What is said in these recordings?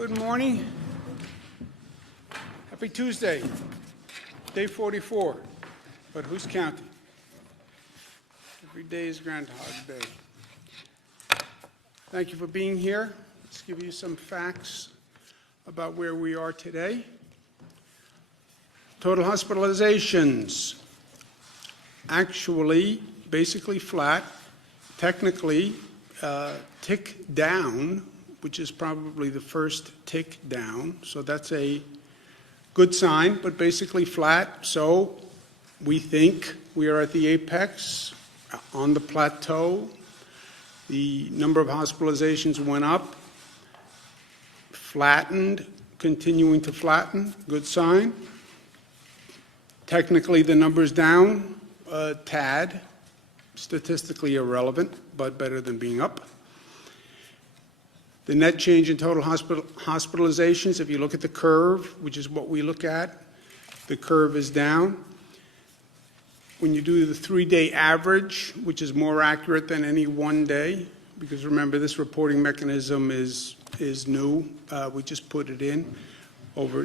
Good morning. Happy Tuesday, day 44, but who's counting? Every day is Groundhog Day. Thank you for being here. Let's give you some facts about where we are today. Total hospitalizations, actually basically flat, technically tick down, which is probably the first tick down, so that's a good sign, but basically flat. So we think we are at the apex, on the plateau. The number of hospitalizations went up, flattened, continuing to flatten, good sign. Technically the number's down a tad, statistically irrelevant, but better than being up. The net change in total hospitalizations, if you look at the curve, which is what we look at, the curve is down. When you do the 3-day average, which is more accurate than any one day, because remember this reporting mechanism is new, we just put it in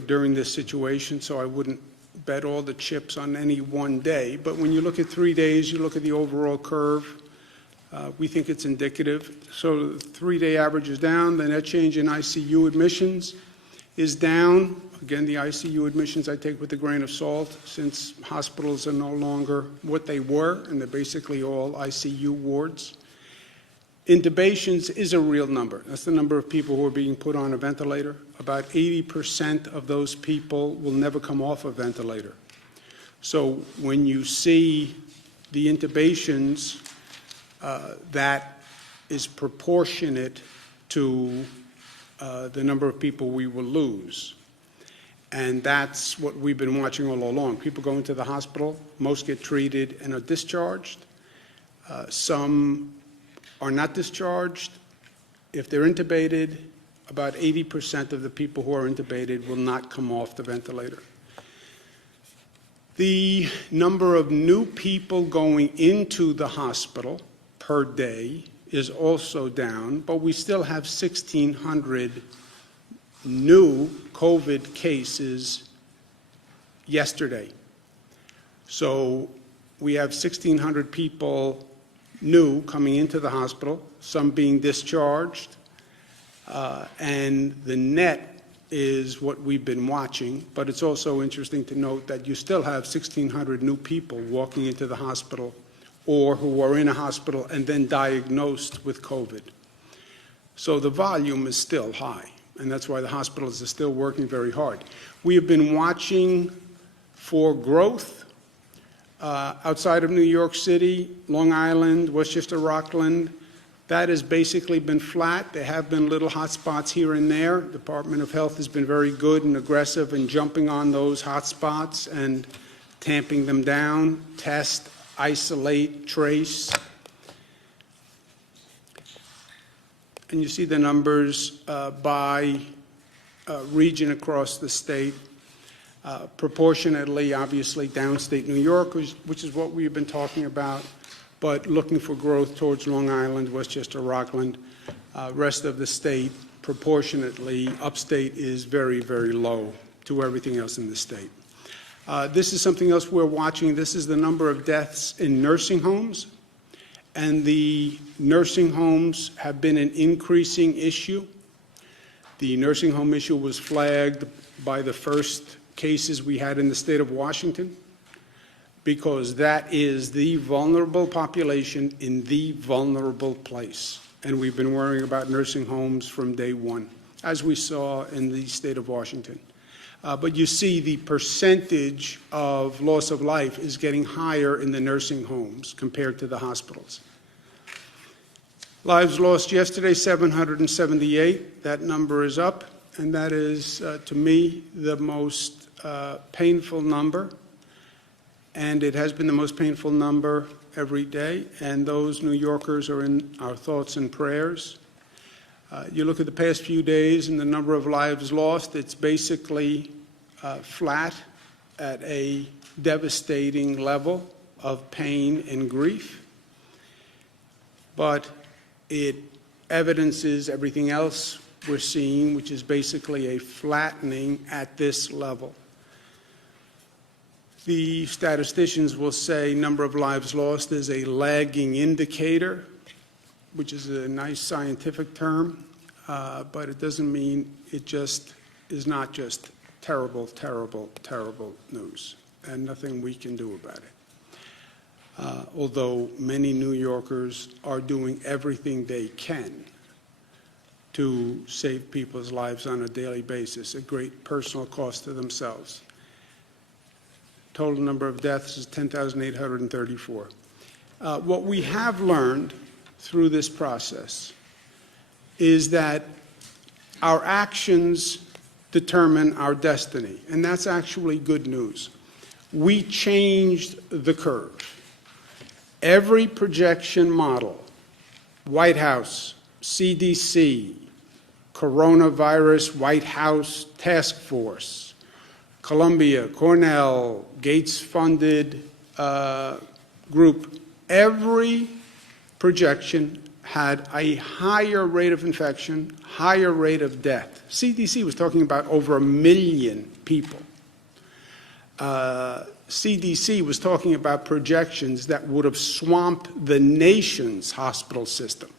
during this situation, so I wouldn't bet all the chips on any one day. But when you look at 3 days, you look at the overall curve, we think it's indicative. So the 3-day average is down. The net change in ICU admissions is down. Again, the ICU admissions I take with a grain of salt, since hospitals are no longer what they were, and they're basically all ICU wards. Intubations is a real number. That's the number of people who are being put on a ventilator. About 80% of those people will never come off a ventilator. So when you see the intubations, that is proportionate to the number of people we will lose. And that's what we've been watching all along. People go into the hospital, most get treated and are discharged. Some are not discharged. If they're intubated, about 80% of the people who are intubated will not come off the ventilator. The number of new people going into the hospital per day is also down, but we still have 1,600 new COVID cases yesterday. So we have 1,600 people new coming into the hospital, some being discharged, and the net is what we've been watching. But it's also interesting to note that you still have 1,600 new people walking into the hospital or who are in a hospital and then diagnosed with COVID. So the volume is still high, and that's why the hospitals are still working very hard. We have been watching for growth outside of New York City, Long Island, Westchester, Rockland. That has basically been flat. There have been little hot spots here and there. The Department of Health has been very good and aggressive in jumping on those hot spots and tamping them down, test, isolate, trace. And you see the numbers by region across the state. Proportionately, obviously, downstate New York, which is what we've been talking about, but looking for growth towards Long Island, Westchester, Rockland. Rest of the state, proportionately, upstate is very, very low to everything else in the state. This is something else we're watching. This is the number of deaths in nursing homes, and the nursing homes have been an increasing issue. The nursing home issue was flagged by the first cases we had in the state of Washington, because that is the vulnerable population in the vulnerable place. And we've been worrying about nursing homes from day one, as we saw in the state of Washington. But you see the percentage of loss of life is getting higher in the nursing homes compared to the hospitals. Lives lost yesterday, 778. That number is up, and that is, to me, the most painful number. And it has been the most painful number every day, and those New Yorkers are in our thoughts and prayers. You look at the past few days and the number of lives lost, it's basically flat at a devastating level of pain and grief. But it evidences everything else we're seeing, which is basically a flattening at this level. The statisticians will say number of lives lost is a lagging indicator, which is a nice scientific term, but it doesn't mean it just is not just terrible, terrible, terrible news, and nothing we can do about it. Although many New Yorkers are doing everything they can to save people's lives on a daily basis, at great personal cost to themselves. Total number of deaths is 10,834. What we have learned through this process is that our actions determine our destiny, and that's actually good news. We changed the curve. Every projection model, White House, CDC, coronavirus White House task force, Columbia, Cornell, Gates-funded group, every projection had a higher rate of infection, higher rate of death. CDC was talking about over 1 million people. CDC was talking about projections that would have swamped the nation's hospital system.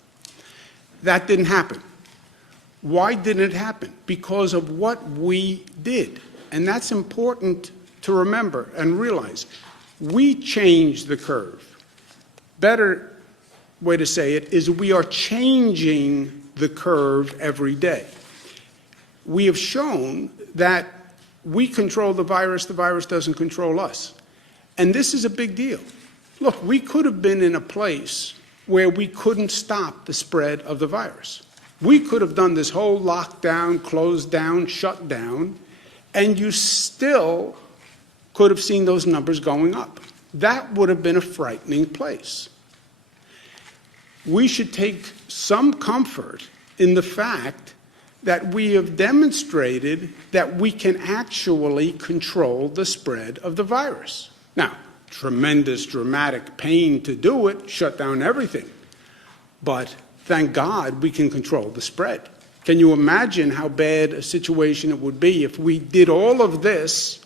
That didn't happen. Why didn't it happen? Because of what we did. And that's important to remember and realize. We changed the curve. Better way to say it is we are changing the curve every day. We have shown that we control the virus doesn't control us. And this is a big deal. Look, we could have been in a place where we couldn't stop the spread of the virus. We could have done this whole lockdown, closed down, shut down, and you still could have seen those numbers going up. That would have been a frightening place. We should take some comfort in the fact that we have demonstrated that we can actually control the spread of the virus. Now, tremendous, dramatic pain to do it, shut down everything. But thank God we can control the spread. Can you imagine how bad a situation it would be if we did all of this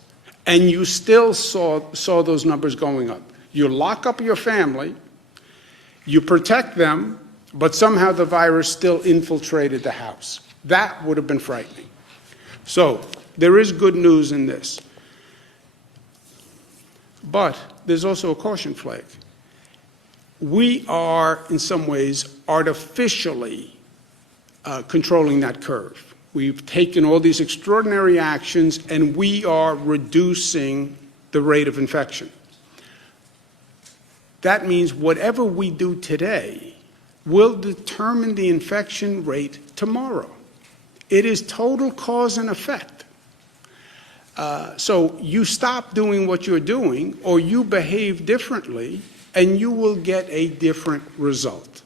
and you still saw those numbers going up? You lock up your family, you protect them, but somehow the virus still infiltrated the house. That would have been frightening. So there is good news in this. But there's also a caution flag. We are, in some ways, artificially controlling that curve. We've taken all these extraordinary actions, and we are reducing the rate of infection. That means whatever we do today will determine the infection rate tomorrow. It is total cause and effect. So you stop doing what you're doing, or you behave differently, and you will get a different result.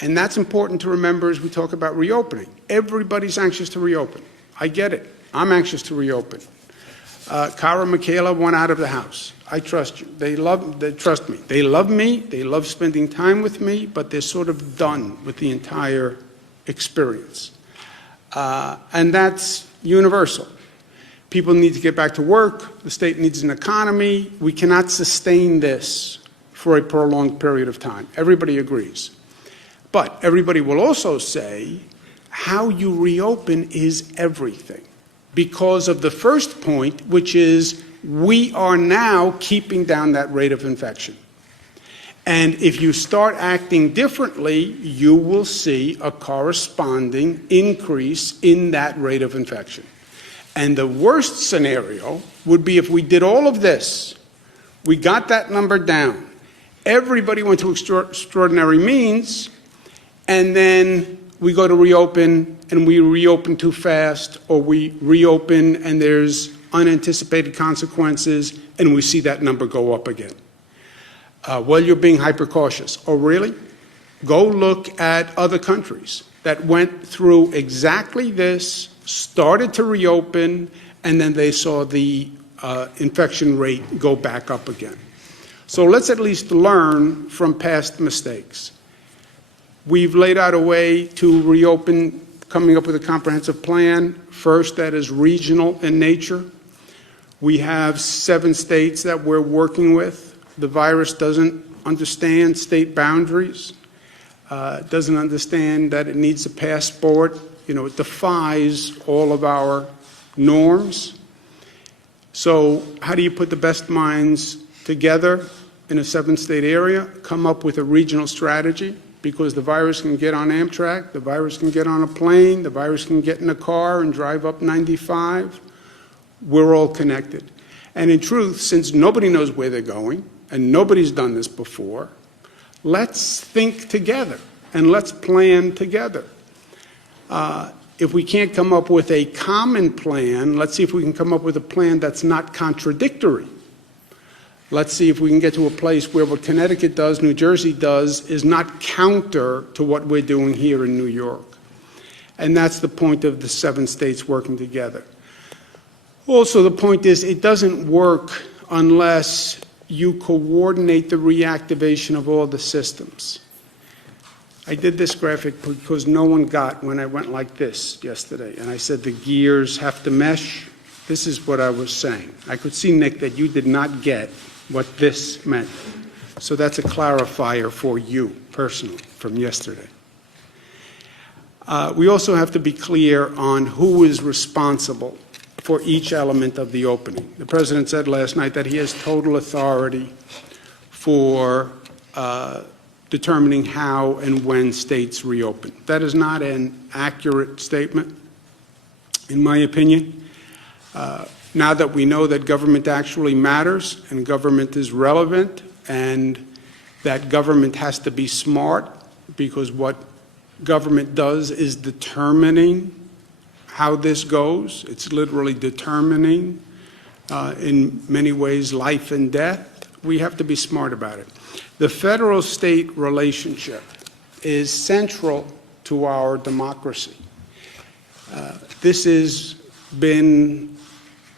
And that's important to remember as we talk about reopening. Everybody's anxious to reopen. I get it. I'm anxious to reopen. Cara and Michaela went out of the house. I trust you. They trust me. They love me. They love spending time with me, but they're sort of done with the entire experience. And that's universal. People need to get back to work. The state needs an economy. We cannot sustain this for a prolonged period of time. Everybody agrees. But everybody will also say how you reopen is everything, because of the first point, which is we are now keeping down that rate of infection. And if you start acting differently, you will see a corresponding increase in that rate of infection. And the worst scenario would be if we did all of this, we got that number down, everybody went to extraordinary means, and then we go to reopen and we reopen too fast, or we reopen and there's unanticipated consequences and we see that number go up again. Well, you're being hyper cautious. Oh, really? Go look at other countries that went through exactly this, started to reopen, and then they saw the infection rate go back up again. So let's at least learn from past mistakes. We've laid out a way to reopen coming up with a comprehensive plan, first that is regional in nature. We have 7 states that we're working with. The virus doesn't understand state boundaries, doesn't understand that it needs a passport. You know, it defies all of our norms. So how do you put the best minds together in a 7-state area, come up with a regional strategy? Because the virus can get on Amtrak, the virus can get on a plane, the virus can get in a car and drive up 95. We're all connected. And in truth, since nobody knows where they're going, and nobody's done this before, let's think together and let's plan together. If we can't come up with a common plan, let's see if we can come up with a plan that's not contradictory. Let's see if we can get to a place where what Connecticut does, New Jersey does, is not counter to what we're doing here in New York. And that's the point of the 7 states working together. Also, the point is it doesn't work unless you coordinate the reactivation of all the systems. I did this graphic because no one got when I went like this yesterday, and I said the gears have to mesh. This is what I was saying. I could see, Nick, that you did not get what this meant. So that's a clarifier for you personally from yesterday. We also have to be clear on who is responsible for each element of the opening. The President said last night that he has total authority for determining how and when states reopen. That is not an accurate statement, in my opinion. Now that we know that government actually matters and government is relevant and that government has to be smart, because what government does is determining how this goes. It's literally determining, in many ways, life and death. We have to be smart about it. The federal-state relationship is central to our democracy. This has been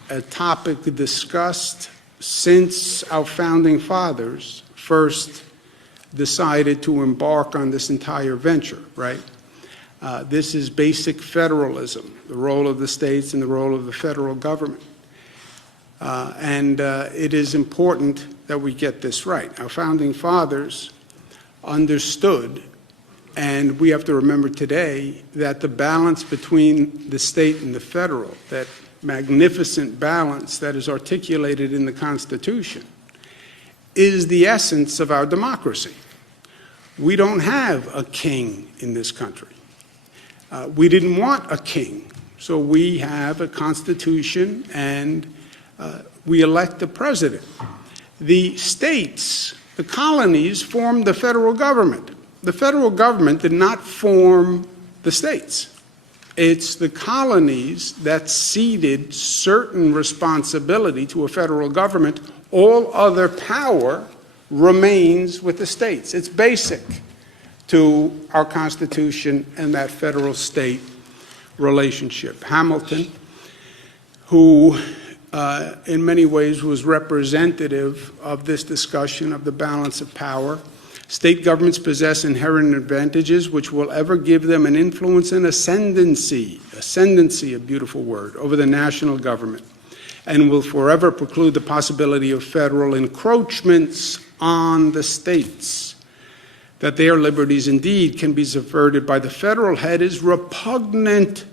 a topic discussed since our founding fathers first decided to embark on this entire venture, right? This is basic federalism, the role of the states and the role of the federal government. It is important that we get this right. Our founding fathers understood, and we have to remember today, that the balance between the state and the federal, that magnificent balance that is articulated in the Constitution, is the essence of our democracy. We don't have a king in this country. We didn't want a king, so we have a constitution and we elect a president. The states, the colonies, formed the federal government. The federal government did not form the states. It's the colonies that ceded certain responsibility to a federal government. All other power remains with the states. It's basic to our Constitution and that federal-state relationship. Hamilton, who in many ways was representative of this discussion of the balance of power. State governments possess inherent advantages which will ever give them an influence and ascendancy, a beautiful word, over the national government, and will forever preclude the possibility of federal encroachments on the states. That their liberties indeed can be subverted by the federal head is repugnant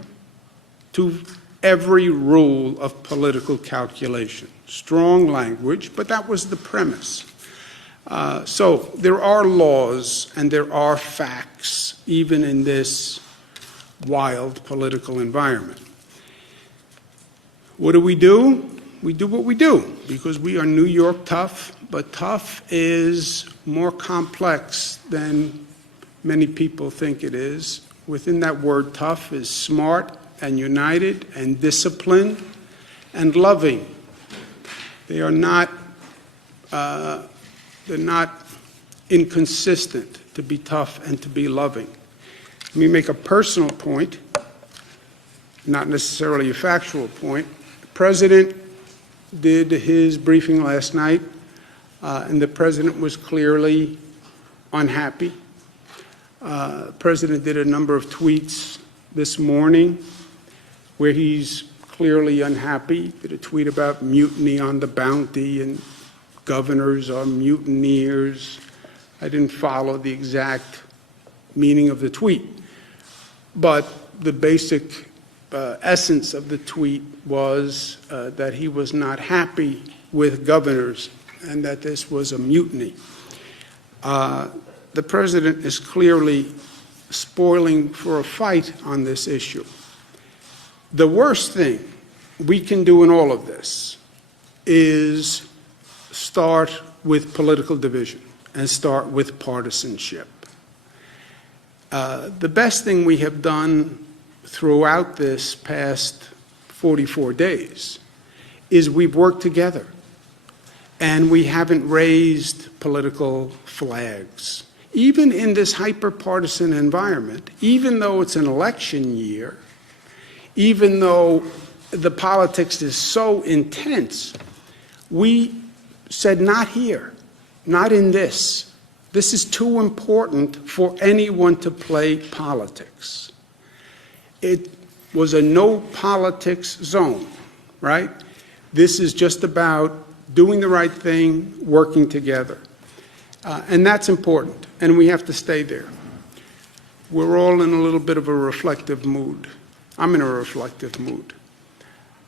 to every rule of political calculation. Strong language, but that was the premise. So there are laws and there are facts, even in this wild political environment. What do? We do what we do, because we are New York tough, but tough is more complex than many people think it is. Within that word tough is smart and united and disciplined and loving. They're not inconsistent to be tough and to be loving. Let me make a personal point, not necessarily a factual point. The President did his briefing last night, and the President was clearly unhappy. The President did a number of tweets this morning where he's clearly unhappy, did a tweet about mutiny on the Bounty and governors are mutineers. I didn't follow the exact meaning of the tweet, but the basic essence of the tweet was that he was not happy with governors and that this was a mutiny. The president is clearly spoiling for a fight on this issue. The worst thing we can do in all of this is start with political division and start with partisanship. The best thing we have done throughout this past 44 days is we've worked together and we haven't raised political flags. Even in this hyper-partisan environment, even though it's an election year, even though the politics is so intense, we said not here, not in this. This is too important for anyone to play politics. It was a no politics zone, right? This is just about doing the right thing, working together. And that's important, and we have to stay there. We're all in a little bit of a reflective mood. I'm in a reflective mood.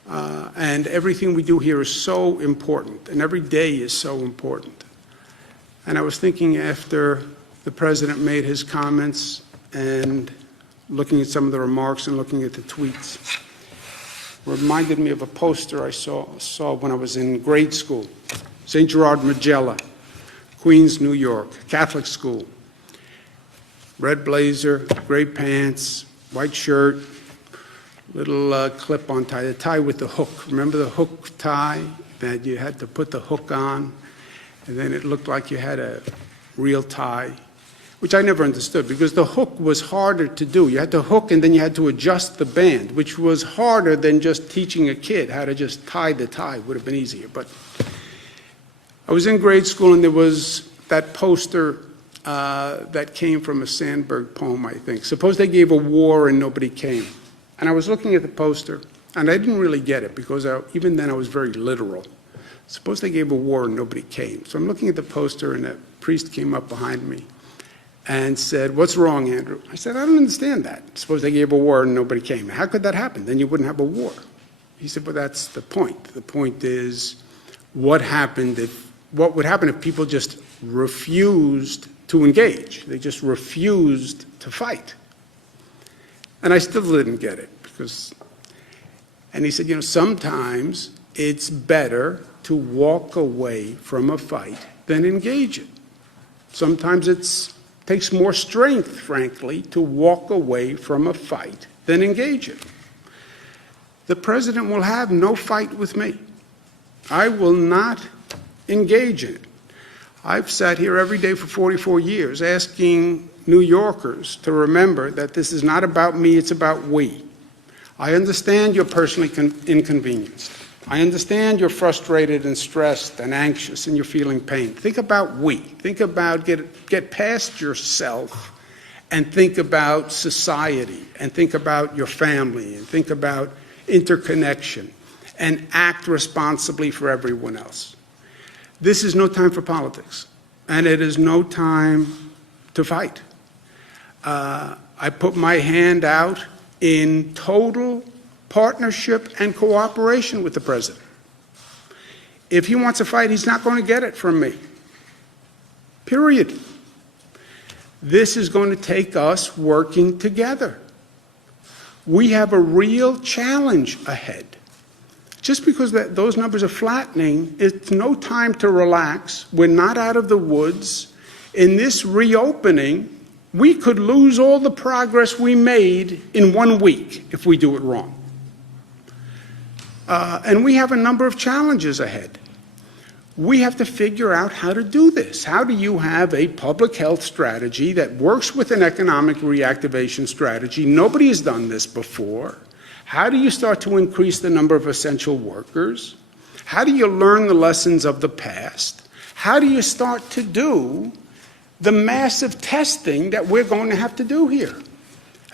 And everything we do here is so important, and every day is so important. And I was thinking after the president made his comments and looking at some of the remarks and looking at the tweets, reminded me of a poster I saw when I was in grade school. St. Gerard Magella, Queens, New York, Catholic school. Red blazer, gray pants, white shirt, little clip-on tie, the tie with the hook. Remember the hook tie that you had to put the hook on, and then it looked like you had a real tie, which I never understood because the hook was harder to do. You had to hook and then you had to adjust the band, which was harder than just teaching a kid how to just tie the tie. Would have been easier. But I was in grade school and there was that poster that came from a Sandburg poem, I think. Suppose they gave a war and nobody came. And I was looking at the poster, and I didn't really get it because even then I was very literal. Suppose they gave a war and nobody came. So I'm looking at the poster, and a priest came up behind me and said, "What's wrong, Andrew?" I said, "I don't understand that. Suppose they gave a war and nobody came. How could that happen? Then you wouldn't have a war." He said, "Well, that's the point. The point is what would happen if people just refused to engage? They just refused to fight." And I still didn't get it and he said, sometimes it's better to walk away from a fight than engage it. Sometimes it takes more strength, frankly, to walk away from a fight than engage it. The president will have no fight with me. I will not engage in it. I've sat here every day for 44 years asking New Yorkers to remember that this is not about me, it's about we. I understand you're personally inconvenienced. I understand you're frustrated and stressed and anxious and you're feeling pain. Think about we. Think about get past yourself and think about society and think about your family and think about interconnection and act responsibly for everyone else. This is no time for politics, and it is no time to fight. I put my hand out in total partnership and cooperation with the president. If he wants a fight, he's not going to get it from me. Period. This is going to take us working together. We have a real challenge ahead. Just because those numbers are flattening, it's no time to relax. We're not out of the woods. In this reopening, we could lose all the progress we made in 1 week if we do it wrong. And we have a number of challenges ahead. We have to figure out how to do this. How do you have a public health strategy that works with an economic reactivation strategy? Nobody has done this before. How do you start to increase the number of essential workers? How do you learn the lessons of the past? How do you start to do the massive testing that we're going to have to do here?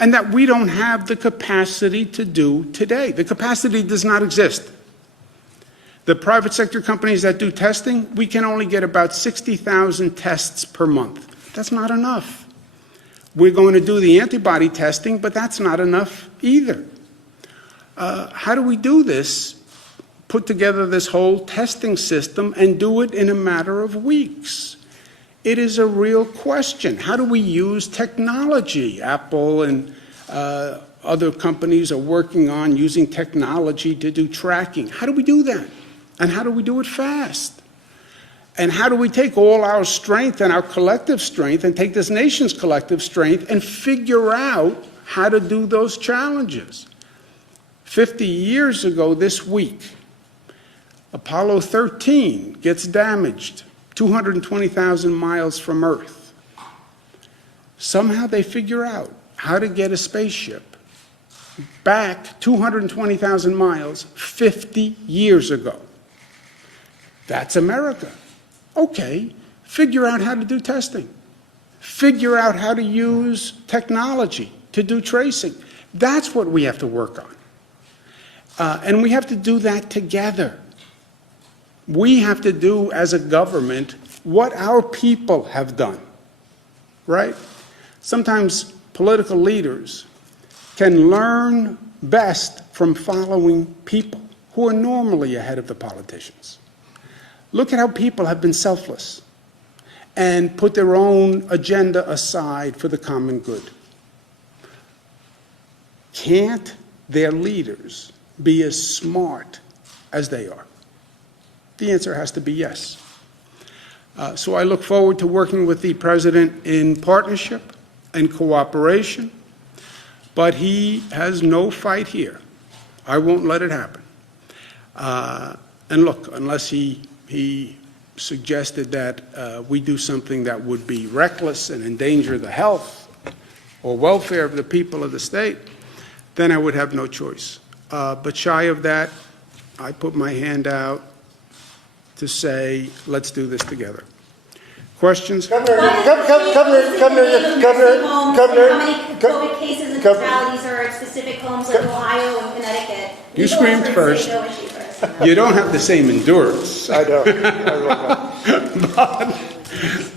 and that we don't have the capacity to do today. The capacity does not exist. The private sector companies that do testing, we can only get about 60,000 tests per month. That's not enough. We're going to do the antibody testing, but that's not enough either. How do we do this? Put together this whole testing system and do it in a matter of weeks? It is a real question. How do we use technology? Apple and other companies are working on using technology to do tracking. How do we do that? And how do we do it fast? And how do we take all our strength and our collective strength and take this nation's collective strength and figure out how to do those challenges? 50 years ago this week, Apollo 13 gets damaged 220,000 miles from Earth. Somehow they figure out how to get a spaceship back 220,000 miles 50 years ago. That's America. Okay, figure out how to do testing. Figure out how to use technology to do tracing. That's what we have to work on. And we have to do that together. We have to do, as a government, what our people have done, right? Sometimes political leaders can learn best from following people who are normally ahead of the politicians. Look at how people have been selfless and put their own agenda aside for the common good. Can't their leaders be as smart as they are? The answer has to be yes. So I look forward to working with the President in partnership and cooperation, but he has no fight here. I won't let it happen. And look, unless he suggested that we do something that would be reckless and endanger the health or welfare of the people of the state, then I would have no choice. But shy of that, I put my hand out to say, let's do this together. Questions? Governor. How many COVID cases and fatalities are at specific homes like Ohio and Connecticut? You screamed first. You don't have the same endurance. I don't.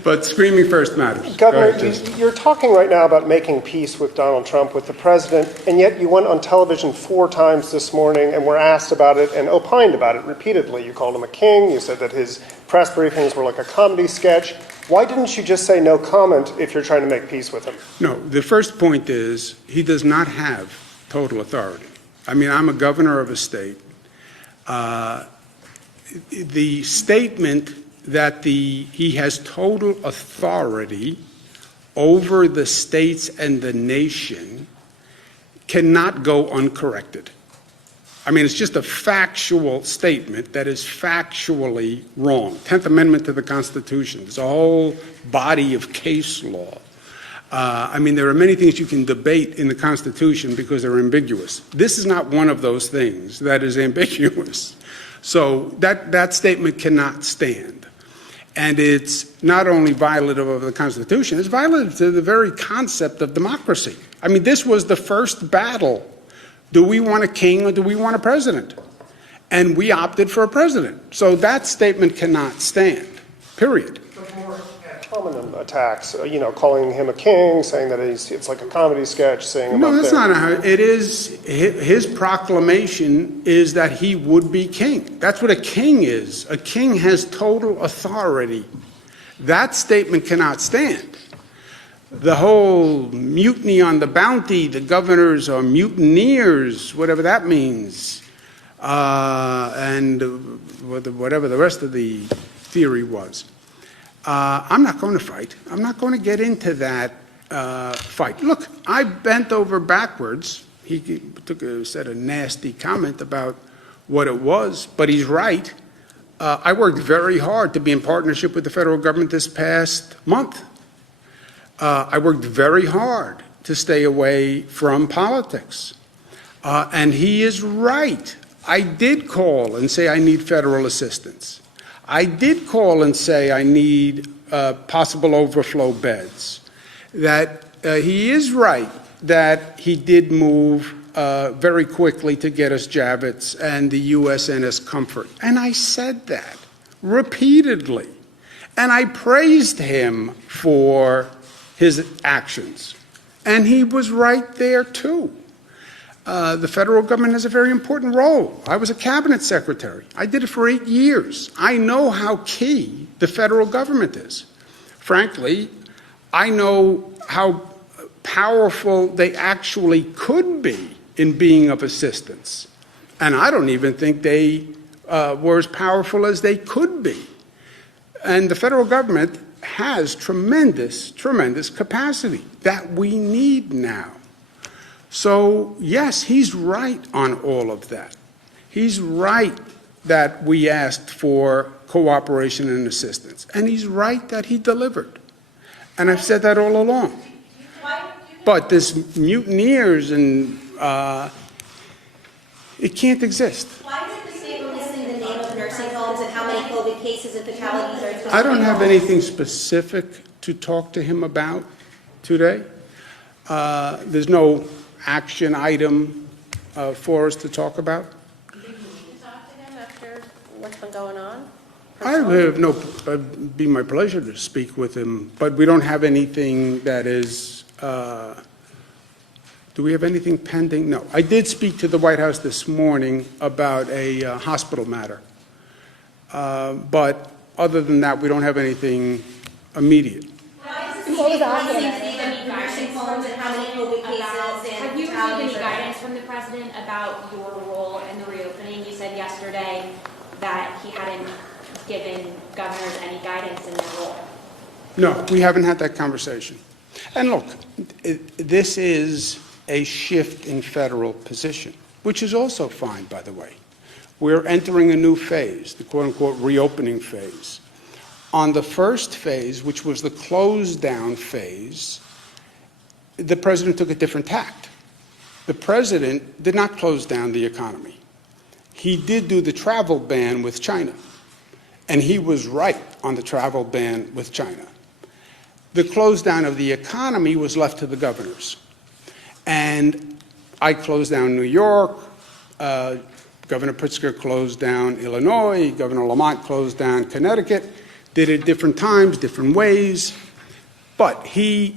But screaming first matters. Governor, you're talking right now about making peace with Donald Trump, with the president, and yet you went on television 4 times this morning and were asked about it and opined about it repeatedly. You called him a king. You said that his press briefings were like a comedy sketch. Why didn't you just say no comment if you're trying to make peace with him? No, the first point is he does not have total authority. I mean, I'm a governor of a state. The statement that he has total authority over the states and the nation cannot go uncorrected. I mean, it's just a factual statement that is factually wrong. 10th Amendment to the Constitution. There's a whole body of case law. I mean, there are many things you can debate in the Constitution because they're ambiguous. This is not one of those things that is ambiguous. So that statement cannot stand. And it's not only violative of the Constitution, it's violative to the very concept of democracy. I mean, this was the first battle. Do we want a king or do we want a president? And we opted for a president. So that statement cannot stand, period. Common attacks, calling him a king, saying that it's like a comedy sketch, saying no, that's not how it is. His proclamation is that he would be king. That's what a king is. A king has total authority. That statement cannot stand. The whole mutiny on the bounty, the governors are mutineers, whatever that means, and whatever the rest of the theory was. I'm not going to fight. I'm not going to get into that fight. Look, I bent over backwards. He said a nasty comment about what it was, but he's right. I worked very hard to be in partnership with the federal government this past month. I worked very hard to stay away from politics. And he is right. I did call and say I need federal assistance. I did call and say I need possible overflow beds. That he is right that he did move very quickly to get us Javits and the USNS Comfort. And I said that repeatedly. And I praised him for his actions. And he was right there, too. The federal government has a very important role. I was a cabinet secretary. I did it for 8 years. I know how key the federal government is. Frankly, I know how powerful they actually could be in being of assistance. And I don't even think they were as powerful as they could be. And the federal government has tremendous, tremendous capacity that we need now. So, yes, he's right on all of that. He's right that we asked for cooperation and assistance. And he's right that he delivered. And I've said that all along. But this mutineers and it can't exist. Why is it the state listing the name of nursing homes and how many COVID cases and fatalities are expected? I don't have anything specific to talk to him about today. There's no action item for us to talk about. Did you talk to him after what's been going on? I have no, it'd be my pleasure to speak with him, but we don't have anything that is, do we have anything pending? No. I did speak to the White House this morning about a hospital matter. But other than that, we don't have anything immediate. What was the nursing homes and how many COVID cases and Have you received any fatalities are- guidance from the president about your role in the reopening? You said yesterday that he hadn't given governors any guidance in their role. No, we haven't had that conversation. And look, this is a shift in federal position, which is also fine, by the way. We're entering a new phase, the quote-unquote reopening phase. On the first phase, which was the close-down phase, the president took a different tact. The president did not close down the economy. He did do the travel ban with China, and he was right on the travel ban with China. The close down of the economy was left to the governors. And I closed down New York, Governor Pritzker closed down Illinois, Governor Lamont closed down Connecticut, did it different times, different ways, but he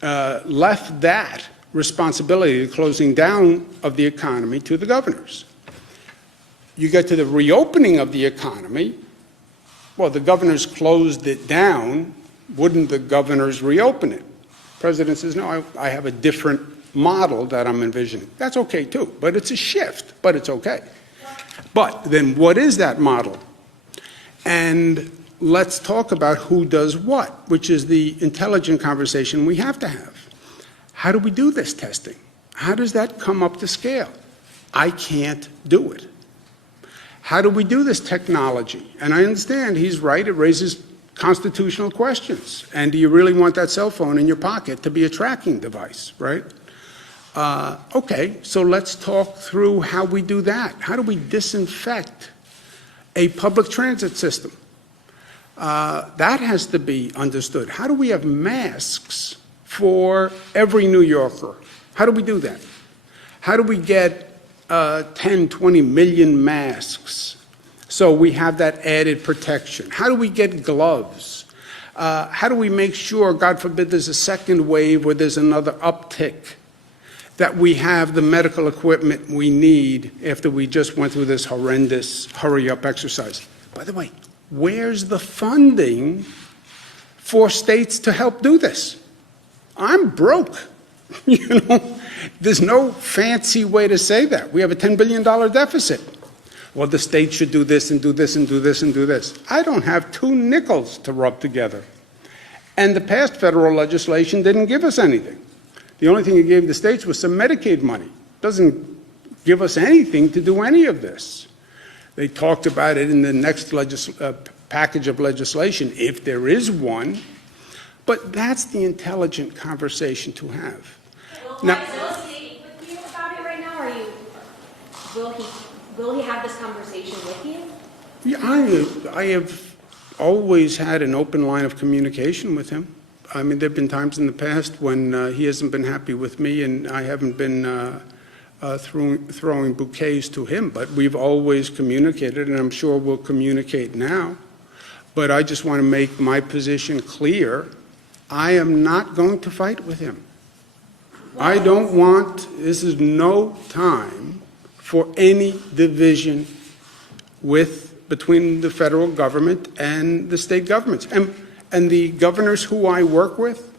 left that responsibility, the closing down of the economy, to the governors. You get to the reopening of the economy, well, the governors closed it down, wouldn't the governors reopen it? The president says, no, I have a different model that I'm envisioning. That's okay too, but it's a shift, but it's okay. But then what is that model? And let's talk about who does what, which is the intelligent conversation we have to have. How do we do this testing? How does that come up to scale? I can't do it. How do we do this technology? And I understand he's right, it raises constitutional questions. And do you really want that cell phone in your pocket to be a tracking device, right? Okay, so let's talk through how we do that. How do we disinfect a public transit system? That has to be understood. How do we have masks for every New Yorker? How do we do that? How do we get 10, 20 million masks so we have that added protection? How do we get gloves? How do we make sure, God forbid, there's a second wave or there's another uptick, that we have the medical equipment we need after we just went through this horrendous hurry-up exercise? By the way, where's the funding for states to help do this? I'm broke. You know, there's no fancy way to say that. We have a $10 billion deficit. Well, the state should do this and do this and do this and do this. I don't have 2 nickels to rub together. And the past federal legislation didn't give us anything. The only thing it gave the states was some Medicaid money. It doesn't give us anything to do any of this. They talked about it in the next package of legislation, if there is one. But that's the intelligent conversation to have. Will he speak with you about it right now, or will he have this conversation with you? Yeah, I have always had an open line of communication with him. I mean, there have been times in the past when he hasn't been happy with me, and I haven't been throwing bouquets to him, but we've always communicated, and I'm sure we'll communicate now. But I just want to make my position clear. I am not going to fight with him. I don't want, this is no time for any division between the federal government and the state governments. And the governors who I work with,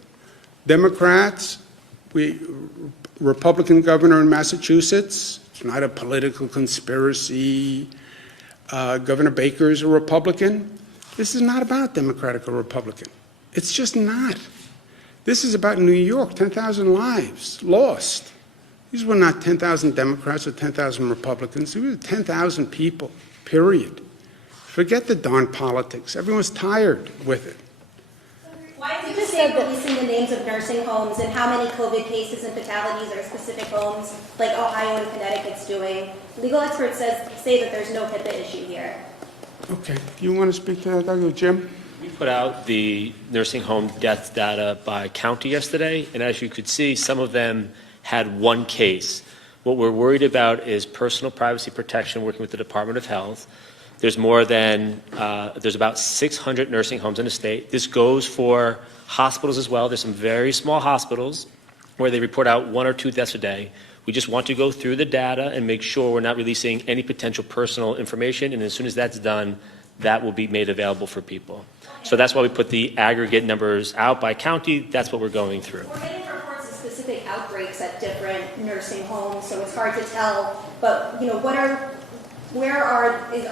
Democrats, Republican governor in Massachusetts, it's not a political conspiracy. Governor Baker is a Republican. This is not about Democratic or Republican. It's just not. This is about New York, 10,000 lives lost. These were not 10,000 Democrats or 10,000 Republicans. These were 10,000 people, period. Forget the darn politics. Everyone's tired with it. Why is the state releasing the names of nursing homes and how many COVID cases and fatalities are specific homes, like Ohio and Connecticut's doing? Legal experts say that there's no HIPAA issue here. Okay. Do you want to speak to that, Dr. Jim? We put out the nursing home death data by county yesterday, and as you could see, some of them had one case. What we're worried about is personal privacy protection working with the Department of Health. There's about 600 nursing homes in the state. This goes for hospitals as well. There's some very small hospitals where they report out 1 or 2 deaths a day. We just want to go through the data and make sure we're not releasing any potential personal information, and as soon as that's done, that will be made available for people. So that's why we put the aggregate numbers out by county. That's what we're going through. We're getting reports of specific outbreaks at different nursing homes, so it's hard to tell. But are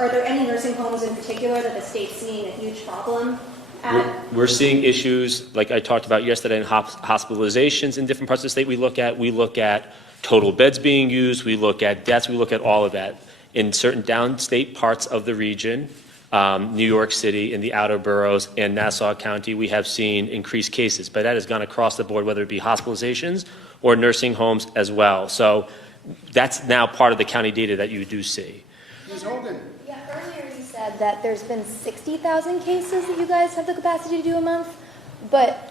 there any nursing homes in particular that the state's seeing a huge problem at? We're seeing issues like I talked about yesterday in hospitalizations in different parts of the state. We look at total beds being used. We look at deaths. We look at all of that in certain downstate parts of the region. New York City, in the outer boroughs, and Nassau County, we have seen increased cases, but that has gone across the board, whether it be hospitalizations or nursing homes as well. So that's now part of the county data that you do see. Ms. Hogan. Yeah, earlier you said that there's been 60,000 cases that you guys have the capacity to do a month.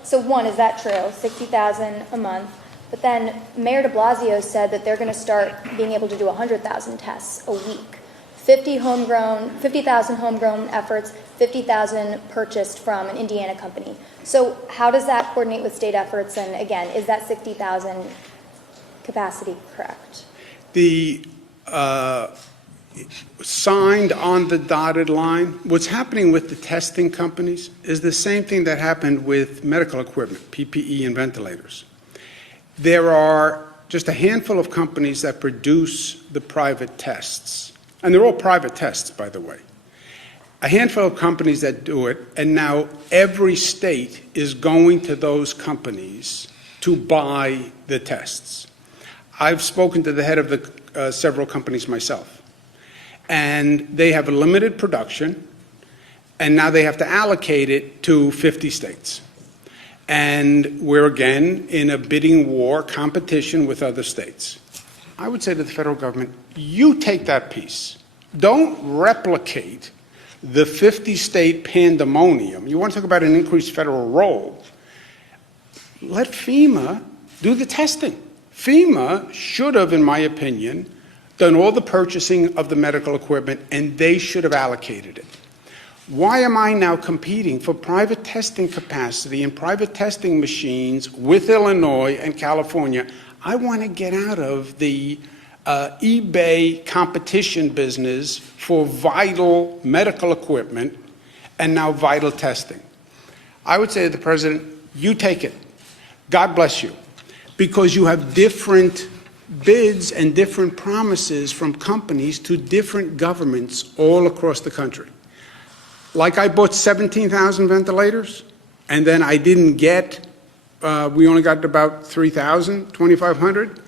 So one, is that true? 60,000 a month. But then Mayor de Blasio said that they're going to start being able to do 100,000 tests a week. 50,000 homegrown efforts, 50,000 purchased from an Indiana company. So how does that coordinate with state efforts? And again, is that 60,000 capacity correct? The signed on the dotted line, what's happening with the testing companies is the same thing that happened with medical equipment, PPE and ventilators. There are just a handful of companies that produce the private tests. And they're all private tests, by the way. A handful of companies that do it, and now every state is going to those companies to buy the tests. I've spoken to the head of the several companies myself, and they have a limited production, and now they have to allocate it to 50 states. And we're again in a bidding war competition with other states. I would say to the federal government, you take that piece. Don't replicate the 50-state pandemonium. You want to talk about an increased federal role. Let FEMA do the testing. FEMA should have, in my opinion, done all the purchasing of the medical equipment, and they should have allocated it. Why am I now competing for private testing capacity and private testing machines with Illinois and California? I want to get out of the eBay competition business for vital medical equipment and now vital testing. I would say to the president, you take it. God bless you. Because you have different bids and different promises from companies to different governments all across the country. Like I bought 17,000 ventilators, and then I didn't get, we only got about 3,000, 2,500.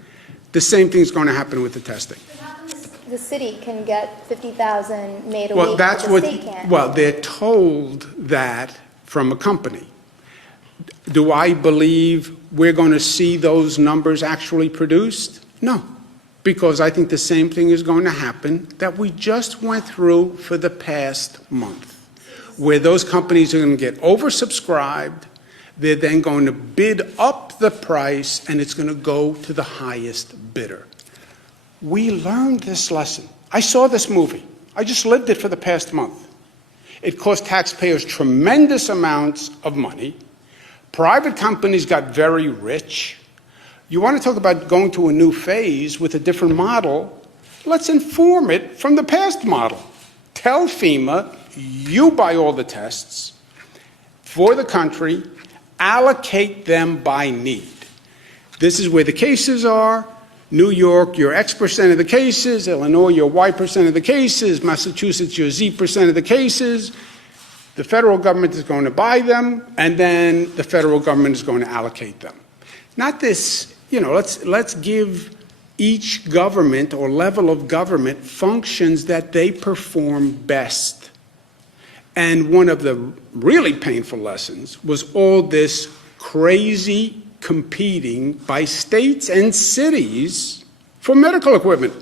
The same thing's going to happen with the testing. The city can get 50,000 made a Well, week, that's but what, the state can't. well, they're told that from a company. Do I believe we're going to see those numbers actually produced? No, because I think the same thing is going to happen that we just went through for the past month, where those companies are going to get oversubscribed. They're then going to bid up the price, and it's going to go to the highest bidder. We learned this lesson. I saw this movie. I just lived it for the past month. It cost taxpayers tremendous amounts of money. Private companies got very rich. You want to talk about going to a new phase with a different model? Let's inform it from the past model. Tell FEMA, you buy all the tests for the country, allocate them by need. This is where the cases are. New York, you're X% of the cases. Illinois, you're Y% of the cases. Massachusetts, you're Z% of the cases. The federal government is going to buy them, and then the federal government is going to allocate them. Not this, let's give each government or level of government functions that they perform best. And one of the really painful lessons was all this crazy competing by states and cities for medical equipment.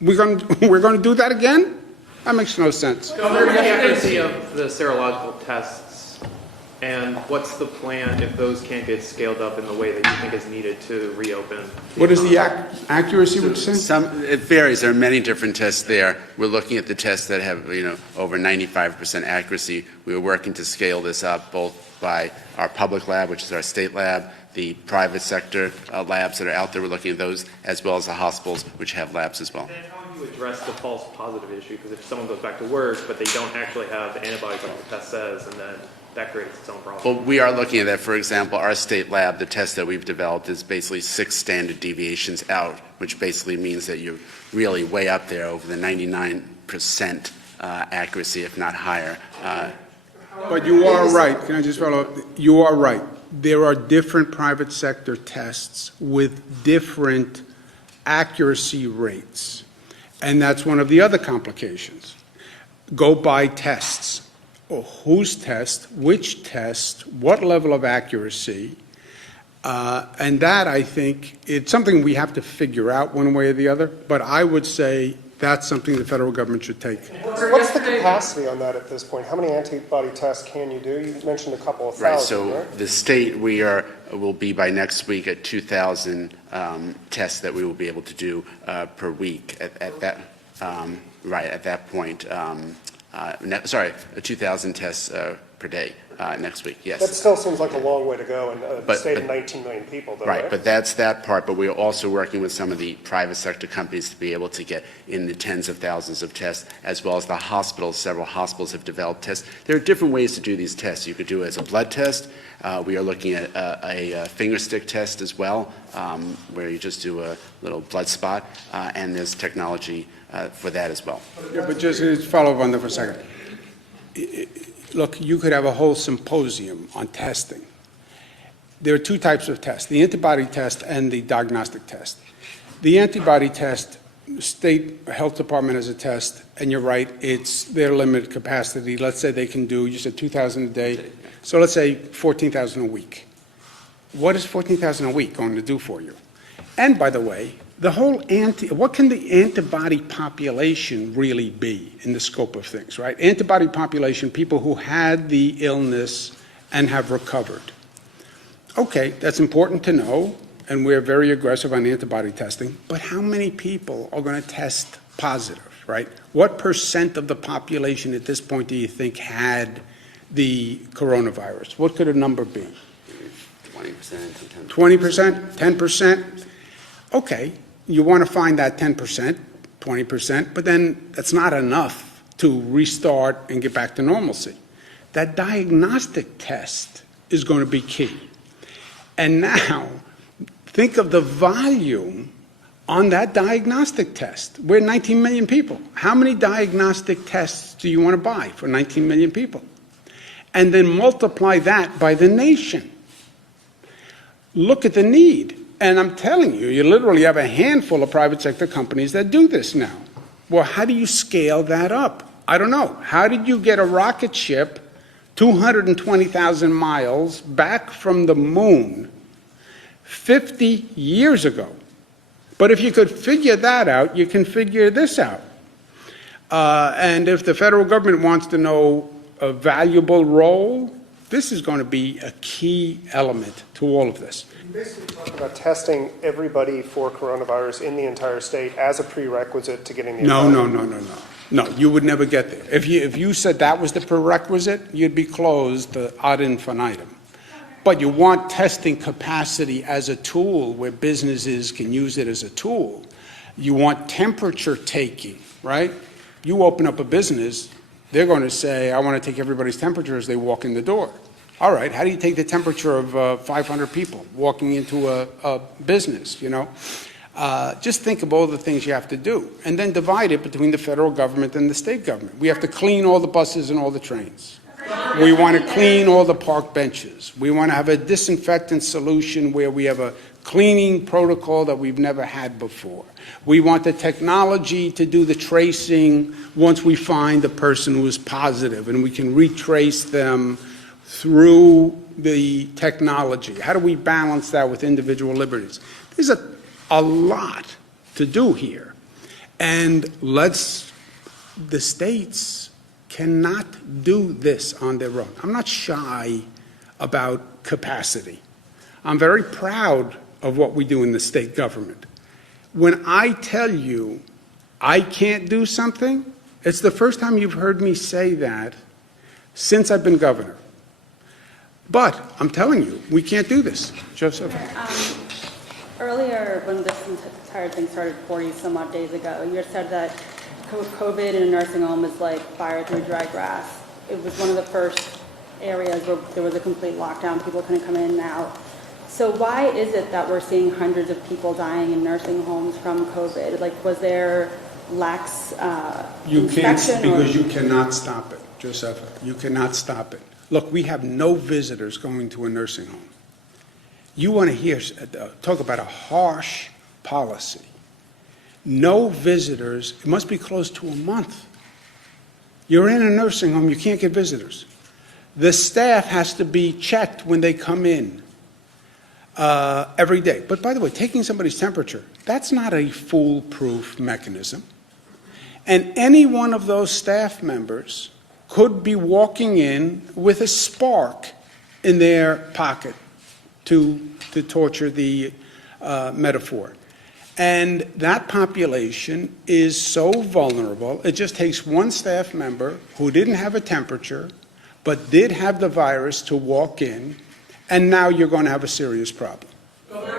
We're going to do that again? That makes no sense. Governor, the accuracy of the serological tests, and what's the plan if those can't get scaled up in the way that you think is needed to reopen? What is the accuracy, would you say? It varies. There are many different tests there. We're looking at the tests that have, over 95% accuracy. We are working to scale this up both by our public lab, which is our state lab, the private sector labs that are out there. We're looking at those, as well as the hospitals, which have labs as well. And how would you address the false positive issue? Because if someone goes back to work, but they don't actually have the antibodies like the test says, and then that creates its own problem. Well, we are looking at that. For example, our state lab, the test that we've developed is basically 6 standard deviations out, which basically means that you're really way up there over the 99% accuracy, if not higher. But you are right. Can I just follow up? You are right. There are different private sector tests with different accuracy rates. And that's one of the other complications. Go buy tests. Or whose test, which test, what level of accuracy. And that, I think, it's something we have to figure out one way or the other. But I would say that's something the federal government should take. What's the capacity on that at this point? How many antibody tests can you do? You mentioned a couple of thousand, Right, so the state, will be by next week at 2,000 tests that we will be able to do per week at that point. 2,000 tests per day next week, yes. That still seems like a long way to go in a state of 19 million people, though, right? But that's that part, but we're also working with some of the private sector companies to be able to get in the tens of thousands of tests, as well as the hospitals. Several hospitals have developed tests. There are different ways to do these tests. You could do it as a blood test. We are looking at a finger stick test as well, where you just do a little blood spot, and there's technology for that as well. Yeah, but just to follow up on that for a second. Look, you could have a whole symposium on testing. There are 2 types of tests, the antibody test and the diagnostic test. The antibody test, state health department has a test, and you're right, it's their limited capacity. Let's say they can do, you said 2,000 a day, so let's say 14,000 a week. What is 14,000 a week going to do for you? And by the way, what can the antibody population really be in the scope of things, right? Antibody population, people who had the illness and have recovered. Okay, that's important to know, and we're very aggressive on antibody testing, but how many people are going to test positive, right? What % of the population at this point do you think had the coronavirus? What could a number be? 20%. 20%? 10%? Okay. You want to find that 10%, 20%, but then that's not enough to restart and get back to normalcy. That diagnostic test is going to be key. And now, think of the volume on that diagnostic test. We're 19 million people. How many diagnostic tests do you want to buy for 19 million people? And then multiply that by the nation. Look at the need. And I'm telling you, you literally have a handful of private sector companies that do this now. Well, how do you scale that up? I don't know. How did you get a rocket ship 220,000 miles back from the moon 50 years ago? But if you could figure that out, you can figure this out. And if the federal government wants to know a valuable role This is going to be a key element to all of this. You basically talking about testing everybody for coronavirus in the entire state as a prerequisite to getting the No, you would never get there. If you said that was the prerequisite, you'd be closed ad infinitum. But you want testing capacity as a tool where businesses can use it as a tool. You want temperature taking, right? You open up a business, they're going to say, I want to take everybody's temperature as they walk in the door. All right, how do you take the temperature of 500 people walking into a business, you know? Just think of all the things you have to do, and then divide it between the federal government and the state government. We have to clean all the buses and all the trains. We want to clean all the park benches. We want to have a disinfectant solution where we have a cleaning protocol that we've never had before. We want the technology to do the tracing once we find the person who is positive, and we can retrace them through the technology. How do we balance that with individual liberties? There's a lot to do here. And the states cannot do this on their own. I'm not shy about capacity. I'm very proud of what we do in the state government. When I tell you I can't do something, it's the first time you've heard me say that since I've been governor. But I'm telling you, we can't do this. Joseph? Earlier, when this entire thing started 40 some odd days ago, you had said that COVID in a nursing home is like fire through dry grass. It was one of the first areas where there was a complete lockdown. People couldn't come in and out. So why is it that we're seeing hundreds of people dying in nursing homes from COVID? Like, was there lax inspection? Because you cannot stop it, Joseph. You cannot stop it. Look, we have no visitors going to a nursing home. You want to hear, talk about a harsh policy. No visitors, it must be close to a month. You're in a nursing home, you can't get visitors. The staff has to be checked when they come in every day. But by the way, taking somebody's temperature, that's not a foolproof mechanism. And any one of those staff members could be walking in with a spark in their pocket, to torture the metaphor. And that population is so vulnerable, it just takes one staff member who didn't have a temperature, but did have the virus to walk in, and now you're going to have a serious problem.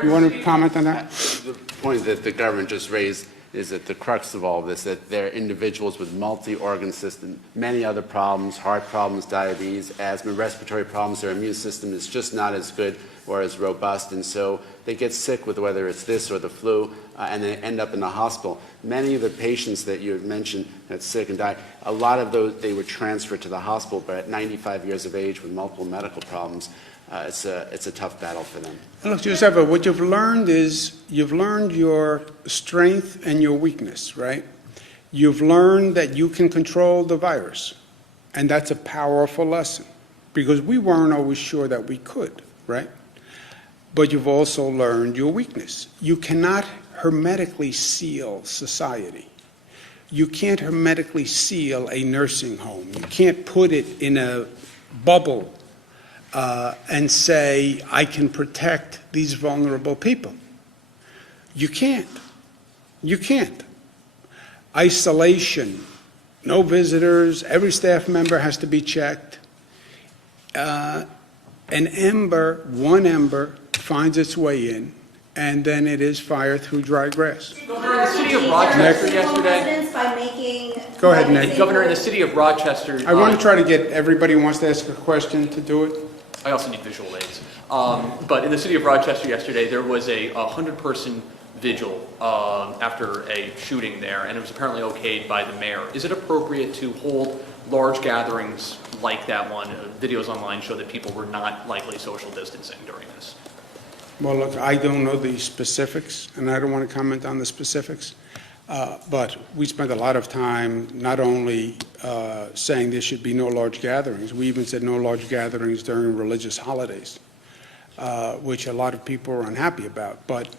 You want to comment on that? The point that the government just raised is that the crux of all this, that they're individuals with multi-organ system, many other problems, heart problems, diabetes, asthma, respiratory problems. Their immune system is just not as good or as robust, and so they get sick with whether it's this or the flu, and they end up in the hospital. Many of the patients that you had mentioned that's sick and die, a lot of those, they were transferred to the hospital, but at 95 years of age with multiple medical problems, it's a tough battle for them. Look, Giuseppe, what you've learned is you've learned your strength and your weakness, right? You've learned that you can control the virus, and that's a powerful lesson because we weren't always sure that we could, right? But you've also learned your weakness. You cannot hermetically seal society. You can't hermetically seal a nursing home. You can't put it in a bubble and say, I can protect these vulnerable people. You can't. You can't. Isolation, no visitors, every staff member has to be checked. One ember finds its way in, and then it is fire through dry grass. Governor, in the city of Rochester yesterday. Residents by making. Go ahead, Nick. Governor, in the city of Rochester. I want to try to get everybody who wants to ask a question to do it. I also need visual aids. But in the city of Rochester yesterday, there was a 100-person vigil after a shooting there, and it was apparently okayed by the mayor. Is it appropriate to hold large gatherings like that one? Videos online show that people were not likely social distancing during this. Well, look, I don't know the specifics, and I don't want to comment on the specifics. But we spent a lot of time not only saying there should be no large gatherings, we even said no large gatherings during religious holidays, which a lot of people are unhappy about. But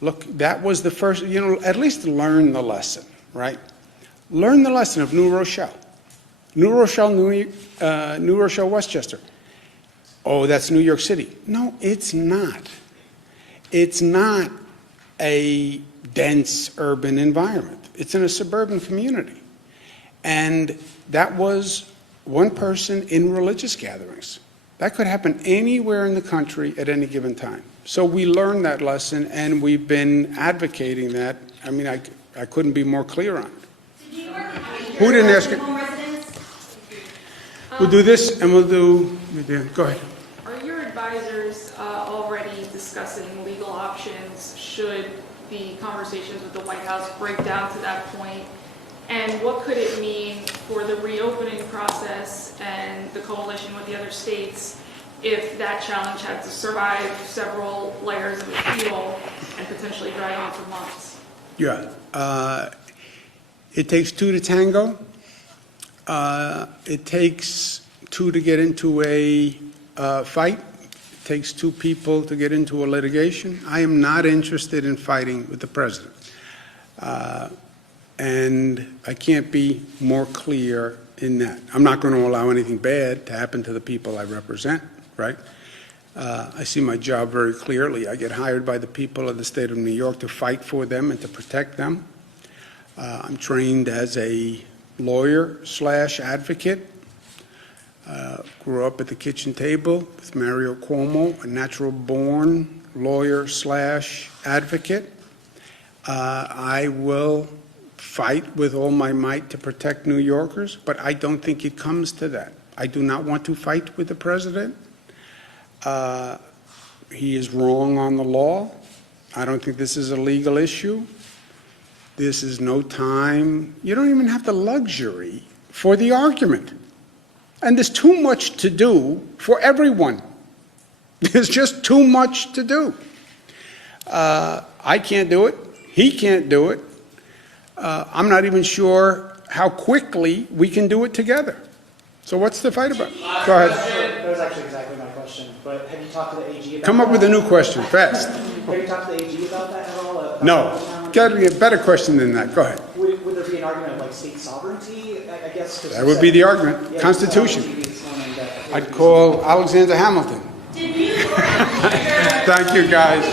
look, that was the first, at least learn the lesson, right? Learn the lesson of New Rochelle. New Rochelle, Westchester. oh, that's New York City. No, it's not. It's not a dense urban environment. It's in a suburban community. And that was one person in religious gatherings. That could happen anywhere in the country at any given time. So we learned that lesson, and we've been advocating that. I mean, I couldn't be more clear on it. Who didn't ask it? Home residents? We'll do this, and we'll do, go ahead. Are your advisors already discussing legal options should the conversations with the White House break down to that point? And what could it mean for the reopening process and the coalition with the other states if that challenge had to survive several layers of appeal and potentially drag on for months? Yeah. It takes two to tango. It takes two to get into a fight. It takes two people to get into a litigation. I am not interested in fighting with the president. And I can't be more clear in that. I'm not going to allow anything bad to happen to the people I represent, right? I see my job very clearly. I get hired by the people of the state of New York to fight for them and to protect them. I'm trained as a lawyer/advocate. Grew up at the kitchen table with Mario Cuomo, a natural-born lawyer/advocate. I will fight with all my might to protect New Yorkers, but I don't think it comes to that. I do not want to fight with the president. He is wrong on the law. I don't think this is a legal issue. This is no time. You don't even have the luxury for the argument. And there's too much to do for everyone. There's just too much to do. I can't do it. He can't do it. I'm not even sure how quickly we can do it together. So what's the fight about? Go ahead. That was actually exactly my question, but have you talked to the AG about Come up with a new question, fast. Have you talked to the AG about that at all? No. Got to be a better question than that. Go ahead. Would there be an argument of like state sovereignty? I guess. That would be the argument. Yeah, Constitution. that I'd call Alexander Hamilton. Thank you, guys.